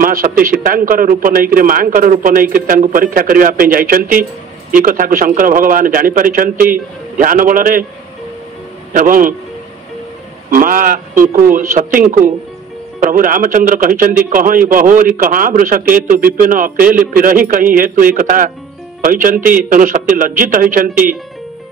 माँ सती सीतांकर रूप नहीं मांकर रूप नहीं परीक्षा करने जाइछंती। ई कथा को शंकर भगवान जानी परिछंती ध्यान बल रे एवं माँ को सती को प्रभु रामचंद्र कहते कहीं बहोरी कहाँ वृष केतु विपिन अकेले फिर ही कहीं हेतु एक कथा कहते तेणु सती लज्जित होती।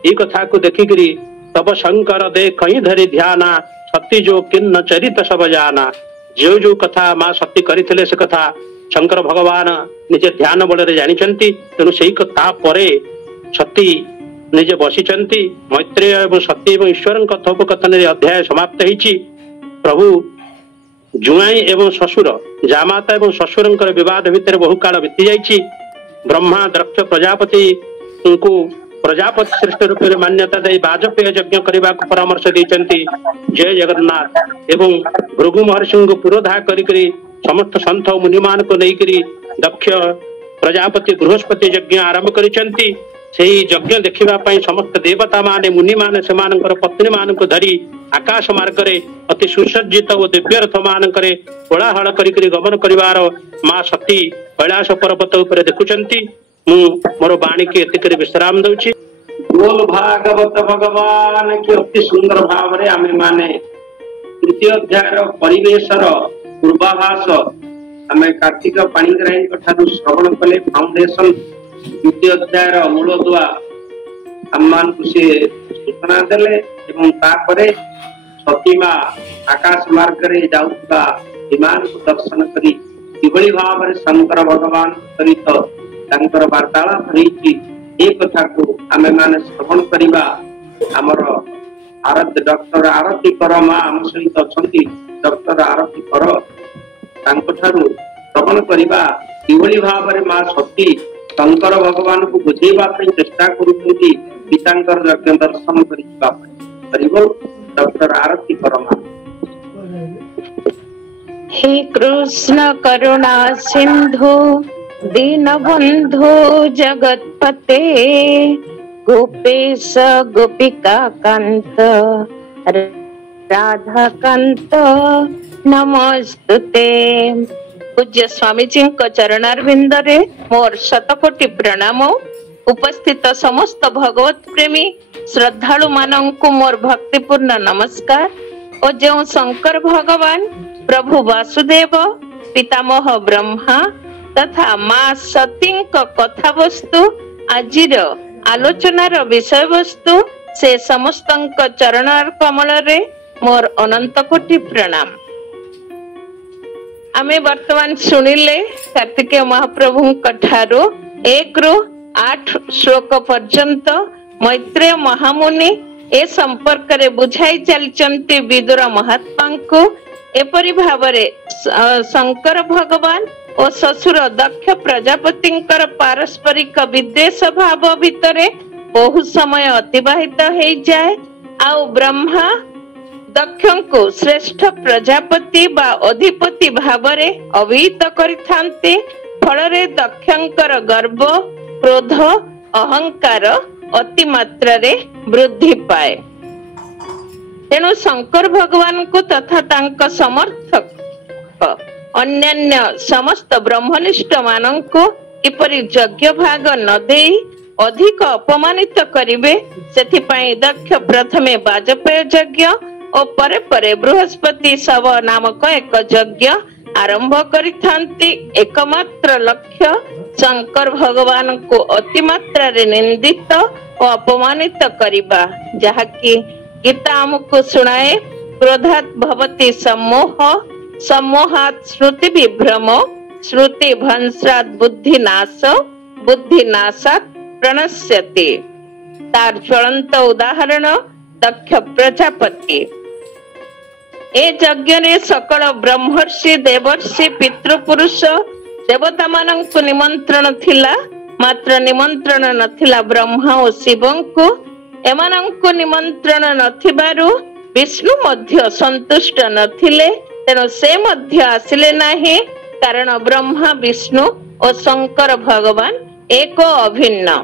ये कथा को देखिकी तब शंकर दे कहीं धरी ध्याना सती जो किन्न चरित सब जाना। जो जो कथा माँ सती करथिले से कथा शंकर भगवान निजे ध्यान बल जानी तेणु से कथा परे सती निजे बसिचंती। मैत्रेय एवं सती एवं ईश्वर कथोपकथन अध्याय समाप्त होइछि। प्रभु जुआई एवं ससुर जामाता एवं ससुर विवाद भितर बहु काल बीती जाइछि। ब्रह्मा दक्ष प्रजापति को प्रजापति श्रेष्ठ रूप में मान्यता दे वाजपेय यज्ञ करने को परामर्श देइछंती। जय जगन्नाथ एवं भृगु महर्षि को पुरोधा करी समस्त संत मुनिमान को लेकरी दक्ष प्रजापति बृहस्पति यज्ञ आरंभ करिसेंती। सेही यज्ञ देखिबा पई समस्त देवता माने मुनि माने सेमानकर पत्नी मान को धरी आकाश मार्ग रे अति सुसज्जित और दिव्य रथ मानकरे कोलाहल करी गमन करिवार माँ सती कैलाश पर्वत उपर देखुचंती। मु मोर वाणी के एतिकरी विश्राम दउछि। बोल भागवत भगवान की अति सुंदर भाव रे आमे माने तृतीय अध्याय परिवेशर पूर्वाभास आमे कार्तिक पाणिग्राही ठारू श्रवण कले। फाउंडेशन द्वितीय अध्याय मूल दुआ आमान को से सूचना देले एवं तापरे सतीमा आकाश मार्ग रे जाउता विमान को दर्शन करी किभली भाव रे शंकर भगवान सहित तांकर वार्तालाप होईची ए कथा को आमे माने श्रवण करिबा। हमर आराध्य डॉक्टर आरती कर मां हम सहित अछंती। डॉक्टर आरती कर तांको ठारू श्रवण करिबा किभली भाव रे मां सती शंकर भगवान को बुझेबा पई चेष्टा करूछंती पितांकर यज्ञ दर्शन करिबा परिबो। डॉक्टर आरती करमा। हे कृष्ण करुणा सिंधु दीनबंधु जगतपते गोपेश गोपिका कांत राधा कांत नमस्तुते। पूज्य स्वामी जी चरणारविंद रे मोर शतकोटि प्रणाम। उपस्थित समस्त भगवत प्रेमी श्रद्धालु मानंकु मोर भक्तिपूर्ण नमस्कार। और जो शंकर भगवान प्रभु वासुदेव पितामह ब्रह्मा तथा माँ सती कथा वस्तु आजिर आलोचनार विषय वस्तु से समस्त चरणार कमल रे मोर अनंत कोटि प्रणाम। आमे वर्तमान सुनिले कार्तिकेय महाप्रभु ठारू 1 ରୁ 8 श्लोक पर्यंत मैत्रेय महामुनि ए संपर्क रे बुझाई चलचंती विदुर महात्मा को। एपरि भावरे शंकर भगवान और ससुर दक्ष प्रजापतिंकर पारस्परिक विद्वेष भाव भितरे बहु समय अतिबाहित हो जाए। आउ ब्रह्मा दक्ष को श्रेष्ठ प्रजापति बा अधिपति भावरे अभिहित करिथांते। फलरे दक्षंकर गर्व क्रोध अहंकार अति मात्रा रे वृद्धि पाए। तेणु शंकर भगवान को तथा तांका समर्थक अन्यान्य समस्त ब्रह्मनिष्ठ मानंको किपरि यज्ञ भाग न देई अधिक अपमानित करिवे सेथिपाई दक्ष प्रथमे वाजपेय यज्ञ और परे परे बृहस्पति शव नामक एक यज्ञ आरंभ करिथांती। एकमात्र लक्ष्य शंकर भगवान को अति मात्रा रे निंदित और अपमानित करिबा। जहाकी गीता हमको सुनाए क्रोधात् भवति सम्मोह सम्मोहात् श्रुति विभ्रम श्रुति भंसात् बुद्धि नाश बुद्धि नाशात् प्रणश्यति। तार ज्वलंत उदाहरण दक्ष प्रजापति। ए यज्ञ रे सकल ब्रह्मर्षि देवर्षि पितृपुरुष देवता मानंकु निमंत्रण थिला मात्र निमंत्रण नथिला ब्रह्मा और शिवंकु। एमानंकु निमंत्रण नथिबारु विष्णु मध्य संतुष्ट नथिले तेणु से मध्य आसिले नाही। कारण ब्रह्मा विष्णु और शंकर भगवान एक अभिन्न।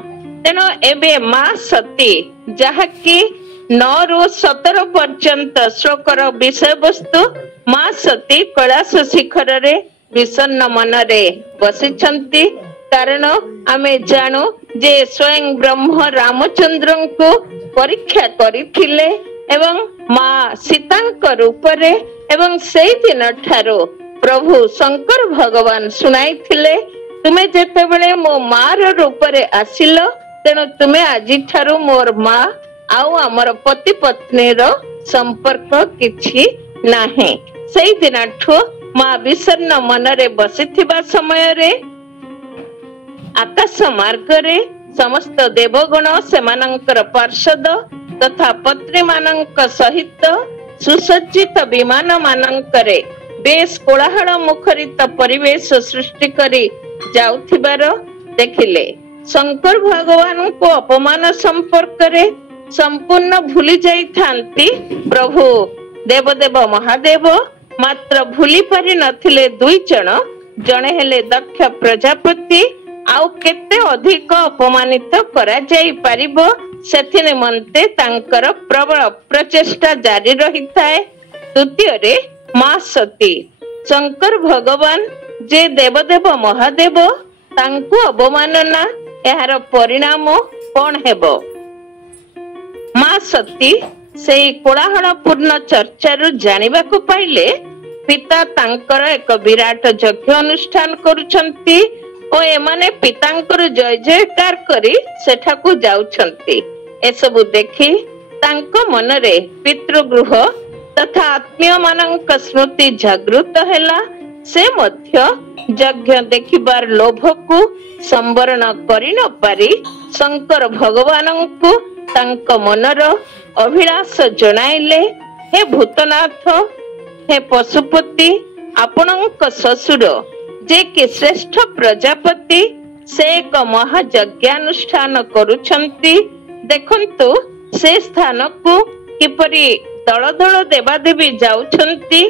तेणु एबे माँ सती जहाकी 9 ରୁ 17 पर्यंत श्लोकर विषय वस्तु माँ सती कैलाश शिखर रे विषन्न मनरे बसिछंती कारण आमे जानू जे स्वयं ब्रह्म रामचंद्र को परीक्षा करिथिले एवं माँ सीता रूपरे एवं सेई दिन ठारो प्रभु शंकर भगवान सुनाई थिले तुमे जेतेबेले मो मार रूपरे आसिलो तेणु तुमे आजि ठारू मोर माँ आउ आमर पति पत्नी रो संपर्क किछि नाही। सेई दिनाठु माँ विषन्न मनरे बसिथिबा समय रे आकाश मार्ग रे समस्त देवगण सेमानंकर पार्षद तथा पत्री मानंक सहित सुसज्जित विमान मानंकरे बेस कोलाहल मुखरित परिवेश सृष्टि करी जाउथिबार देखिले। शंकर भगवान को अपमान संपर्क रे संपूर्ण भूली जाई थांती प्रभु देवदेव महादेव मात्र भूली पारि नथिले दुई जण जणे हेले दक्ष प्रजापति आउ केते अधिक अपमानित करा जाई पारिबो सेथि निमंते तांकर प्रबल प्रचेष्टा जारी रहिताए। तृतीय रे मां सती शंकर भगवान जे देवदेव महादेव तांको अवमानना एहार परिणाम कोन हेबो। मां सती सेई कोलाहलपूर्ण चर्चारू जानिबाकु पाइले पिता तांकर एक विराट यज्ञ अनुष्ठान करुछंती ओ एमाने पितांकर जय जयकार करी सेठाकु जाउछंती। एसबु देखि तांको मनरे पितृगृह तथा आत्मीय मानंक स्मृति जागृत हेला। से मध्य यज्ञ देखिबार लोभकु संवरण करि न पारि शंकर भगवानंकु तांको मनर अभिलाष जणाइले हे भूतनाथ हे पशुपति आपणक ससुर जे कि श्रेष्ठ प्रजापति से एक महायज्ञानुष्ठान करुछंती देखंतु से स्थान को किपरि दल दल देवादेवी जाउछंती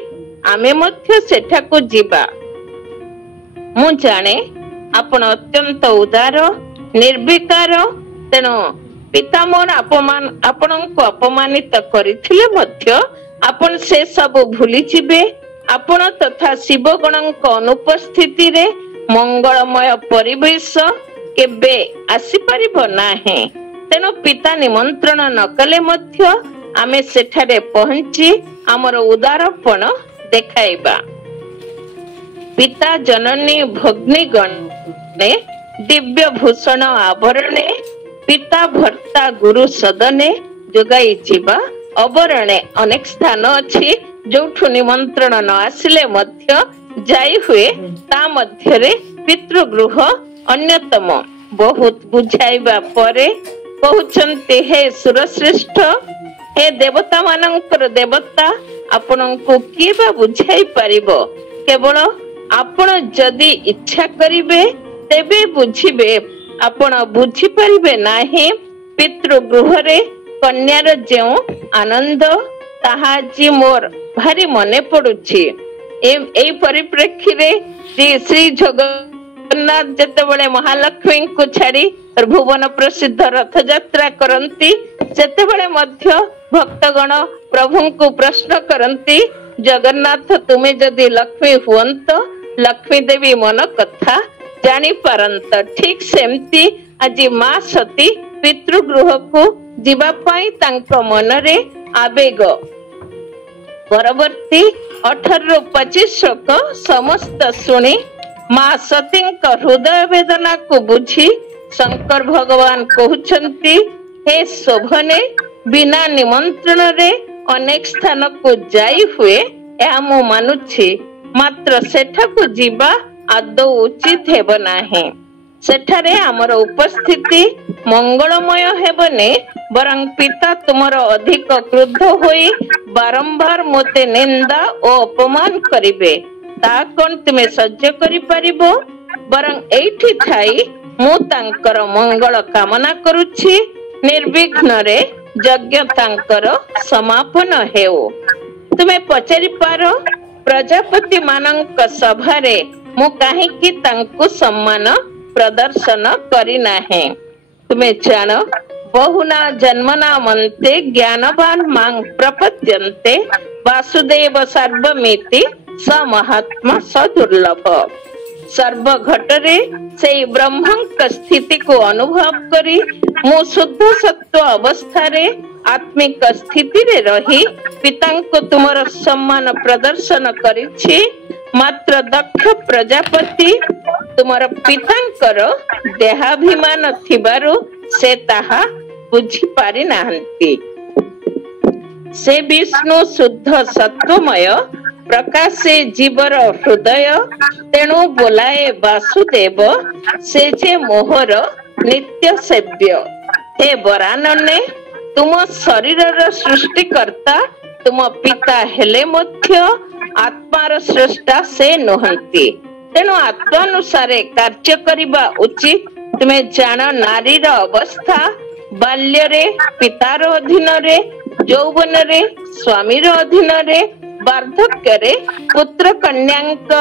आमे मध्य सेठाकु जीवा। मु जाने आपण अत्यंत उदार निर्विकार तेणु पिता मोर आपणको अपमानित करिथिले मध्य आपण से सब भूली जिबे। आपण तथा शिवगणक अनुपस्थिति रे मंगलमय परिवेश केबे आसी परिबो नाही। तेणु पिता निमंत्रण न कले मध्य आमे सेठारे पहुंची आमर उदारपण देखाइबा। पिता जननी भग्नी गणे दिव्य भूषण आवरणे पिता भर्ता गुरु सदने जोगाई जीवा अवरणे अनेक स्थान अछि जोठु निमंत्रण न आसिले मध्य जाई हुए ता मध्य रे पितृगृह अन्यतम। बहुत बुझाइबा परे कहउचंती हे सुरश्रेष्ठ हे देवता मानंकर देवता आपनंको किए बा बुझाई परिबो केवल आपण जदि इच्छा करिवे तेबे बुझिबे आपण बुझी परिबे नाही। पितृगृह रे कन्यार जेउ आनंद ताहा जी मोर भारी मने पडुछि। एई परिप्रेक्षी रे श्री जगन्नाथ जेतेबेले महालक्ष्मी को छाड़ी भुवन प्रसिद्ध रथ यात्रा करंती सेतेबेले मध्य भक्तगण प्रभु को प्रश्न करंती जगन्नाथ तुमे जदि लक्ष्मी हुअंत लक्ष्मी देवी मन कथा जानी पारंत। ठीक सेमती आज मां सती पितृगृह को जीवा पाई तांको मनरे आवेग। परवर्ती 18-25 श्लोक समस्त सुनी मां सती हृदय वेदना को बुझी शंकर भगवान कहउछंती हे शोभने बिना निमंत्रण रे अनेक स्थान को जाई हुए या मु मानुछि मात्र सेठा को जीवा आदौ उचित हेब नाही। सेठारे आमर उपस्थिति मंगलमय हेबने बरं पिता तुमर अधिक क्रुद्ध होई बारंबार मोते निंदा और अपमान करिवे ता कोन तुमे सह्य करि परिबो। बरं एठी थाई मु तांकर मंगल कामना करूछि निर्विघ्न रे यज्ञ तांकर समापन हेउ। तुमे पचारि पारो प्रजापति मानंक सभारे मु काहेकि तांको सम्मान प्रदर्शन करी नाही। तुमे जानो बहुना जन्मना मन्ते ज्ञानवान मां प्रपद्यन्ते वासुदेव सर्वमिति स महात्मा स दुर्लभ। सर्व घटरे से ब्रह्मंक स्थिति को अनुभव करी मु शुद्ध सत्व अवस्था रे आत्मिक स्थिति रे रही पिता को तुमर सम्मान प्रदर्शन करिछि। मात्र दक्ष प्रजापति तुमर पितांकर देहाभिमान थिबारु से ताहा बुझी पारि नाहंती। से विष्णु शुद्ध सत्वमय प्रकाशे जीवर हृदय तेणु बोलाए वासुदेव से जे मोहर नित्य सेव्य। हे वरानने तुम शरीर सृष्टिकर्ता तुम पिता हेले मध्य आत्मार स्रष्टा से नुहंती। तेणु आत्मानुसारे कार्य करिबा उचित। तुमे जान नारीर अवस्था बाल्य रे पितार अधीन रे यौवन रे स्वामीर अधीन रे वार्धक्य रे पुत्र कन्यांक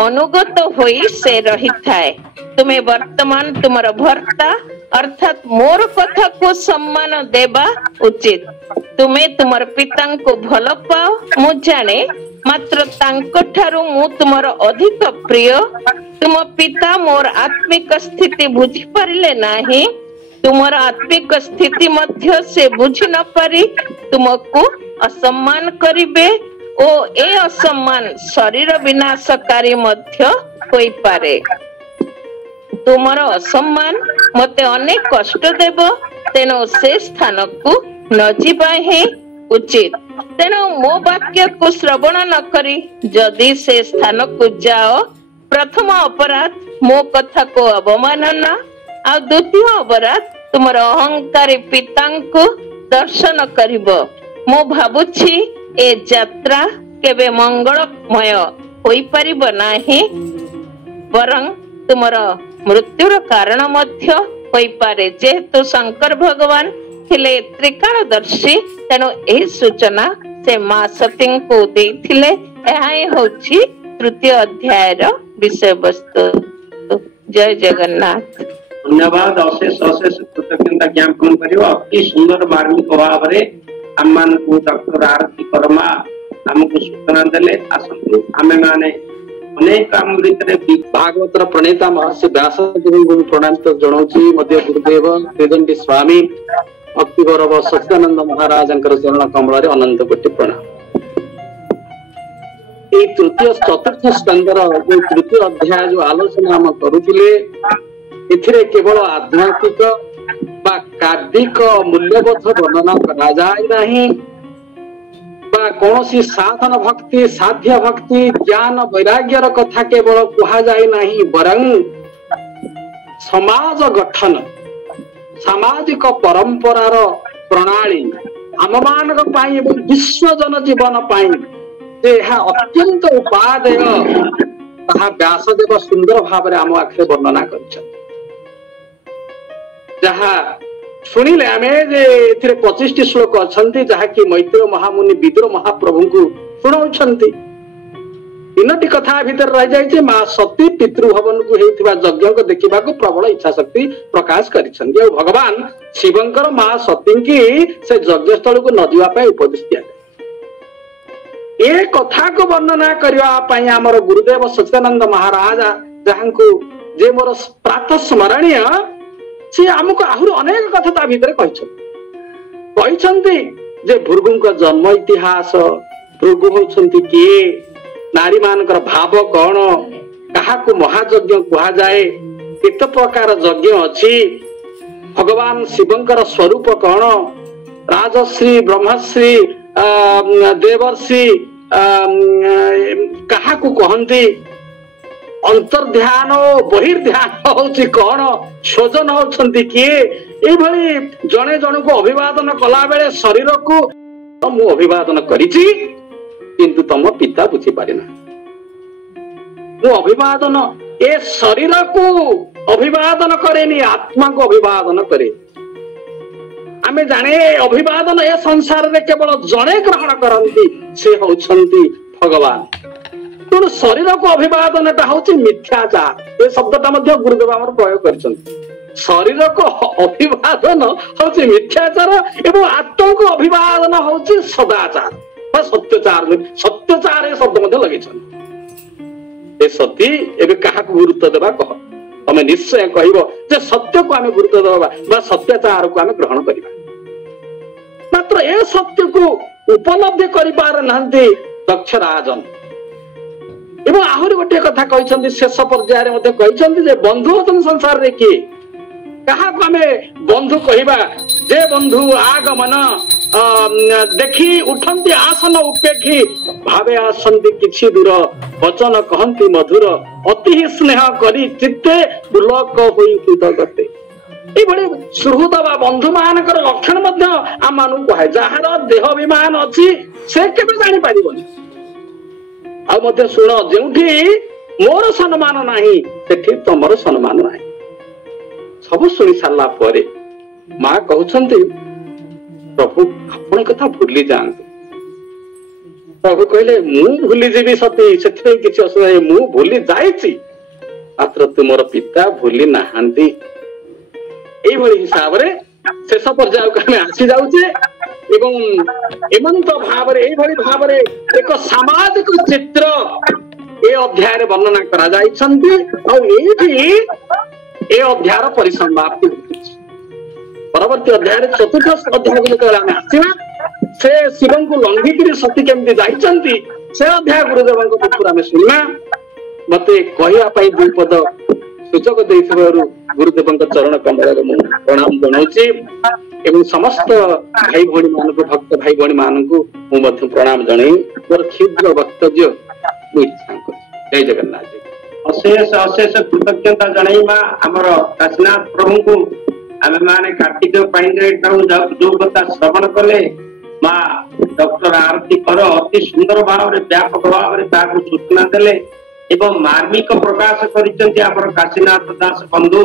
अनुगत होई से रही थाए। तुम्हें वर्तमान तुमर भर्ता अर्थात मोर कथा को सम्मान देबा उचित। तुम्हें तुमर पिता को भल पाओ मु जाने मात्र तांको ठारू मु तुमर अधिक प्रिय। तुम पिता मोर आत्मिक स्थिति बुझी पारिले नाही। तुमर आत्मिक स्थिति मध्य से बुझी न पारी तुमको असम्मान करिबे ओ ए असम्मान शरीर विनाशकारी मध्य होई पारे। तुमर असम्मान मते अनेक कष्ट देव तेणु से स्थान को न जीवा ही उचित। तेणु मो वाक्य को श्रवण न करी जदि से स्थान को जाओ प्रथम अपराध मो कथा को अवमानना आ द्वितीय अपराध तुमर अहंकारी पिता को दर्शन करिब। मु भाबुछि ए यात्रा केबे मंगलमय होई परिब नाही वरं तुमर मृत्युर कारण मध्य होई पारे। जेहेतु शंकर भगवान थिले त्रिकालदर्शी तेणु एही सूचना से मां सती को देथिले। एहा ही होछि तृतीय अध्याय रो विषय वस्तु। जय जगन्नाथ। धन्यवाद। अशेष अशेष कृतज्ञता ज्ञापन करियो। अति सुंदर मार्मिक भाव रे आमान को डॉक्टर आरती कर्मा हमको सूचना देले। आसंतु आमे माने अनेक काम भितरे भागवतर प्रणेता महर्षि व्यास गुरु प्रणाम तो जणाउची। मध्य गुरुदेव वेदंती स्वामी भक्ति गौरव सच्चिदानंद महाराजंकर चरण कमल रे अनंत कोटि प्रणाम। ए तृतीय चतुर्थ स्कंदर जो तृतीय अध्याय जो आलोचना हम करूथिले एथिरे केवल आध्यात्मिक बा काव्यिक मूल्यबोध वर्णना करा जाय नाही बा कौनसी साधन भक्ति साध्य भक्ति ज्ञान वैराग्यर कथा केवल कहा जाय नाही वरं समाज गठन सामाजिक परंपरार प्रणाली आम मान पाई एवं विश्व जन जीवन पाई यह अत्यंत उपादेय ताहा व्यासदेव सुंदर भाव रे आम आखे वर्णना कर जहा शुणिले आमे जे एथिरे 25 श्लोक अछंती जहा कि मैत्र महामुनि विदुर महाप्रभु को सुनाउछंती। तीनोटी कथा भीतर रह जाय मां सती पितृभवन को हेतिबा यज्ञ को देखिबा को प्रबल इच्छा शक्ति प्रकाश करिछंती और भगवान शिवंकर मां सती की से यज्ञ स्थल को न जीवा पय उपदेश दिया। ए कथा को वर्णना करबा पय हमर गुरुदेव सच्चिदानंद महाराज जहांको जे मोर प्रातः स्मरणीय से हमको आहुर अनेक कथा ता भीतर कहछंती जे भृगुंक जन्म इतिहास भृगु होछंती के नारी मानकर भाव कौन कहा को महायज्ञ कहा जाए केते प्रकार यज्ञ अछि भगवान शिवंकर स्वरूप कौन राजश्री ब्रह्मश्री देवर्षि कहा को कहंती अंतर्ध्यान बहिर्ध्यान होछि कौन स्वजन होछंती किए ए भली जने जन को अभिवादन कला बेले शरीर को मु अभिवादन करिछि किंतु तुम पिता बुझी पारिना मु अभिवादन ए शरीर को अभिवादन करेनी आत्मा को अभिवादन करे। आमे जाने अभिवादन ए संसार रे केवल जने ग्रहण करंती से होछंती भगवान। तेणु शरीर को अभिवादन हूँ मिथ्याचार ए शब्दटा गुरुदेव आम प्रयोग कर शरीर को अभिवादन हूँ मिथ्याचार एवं आत्मा को अभिवादन हूँ सदाचार सत्यचार सत्यचार ए शब्द लगे हे सती एबे काहाକୁ गुरुत्व देबा कह तमे निश्चय कहबो जे सत्य को आमे गुरुत्व देबा बा सत्याचार को आमे ग्रहण करिबा मात्र ए सत्य को उपलब्धि करि पार नहंती दक्ष राजन एवं आहुरी गोटे कथा कहते शेष पर्यायर मध्य कहते बंधु अछन संसार रे किए कहा आमे बंधु कहबा जे बंधु आगमन देखी उठंती आसन उपेक्षी भावे आसंती किछि दूर वचन कहंती मधुर अति स्नेह करी चित्ते पुलक होई कृतगते ए बड़े सुहृद बा बंधु मानकर लक्षण मध्य आम मानु कहे जहार देह विमान अछि से केबे जानि पारिबनी आ मध्य सुन जेउठी मोर सम्मान नाही सेठी तमर सम्मान नाही सब सुनी सारा पर माँ कहते प्रभु आपण कथा भूली जाते प्रभु कहले मु भूली जीवी सती से किसी असुविधा मु भूली जाइछि मात्र तुमर पिता भूली नाहांती एई भली हिसाब रे शेष पर्याय को हमें आसी जाउछे एवं एमंत भाव रे एई भली भाव रे एक सामाजिक चित्र ए अध्याय रे वर्णना करा जाइछन्ती आ एठी ए अध्याय परिसमाप्ति परवर्ती अध्याय चतुर्थ अध्याय को आसवा से शिव को लंघिक सती केमती जाइछन्ती से अध्याय गुरुदेव पक्षर शुणा मत कहवाई दुई पद सुजोग देथिबारु गुरुदेव चरण कमल प्रणाम जनाउछि एवं समस्त भाई भौणी मानक भक्त भाई भौणी मानक प्रणाम जनाई मोर क्षुद्र वक्तव्य जय जगन्नाथ अशेष अशेष कृतज्ञता जनाइबा आमर काशीनाथ प्रभु को आमे माने कार्तिक पाइंद्रे जो कथा श्रवण कले माँ डॉक्टर आरती कर अति सुंदर भाव रे व्यापक भाव रे ताकू सूचना देले एवं मार्मिक प्रकाश करिसेंती आमर काशीनाथ दास बंधु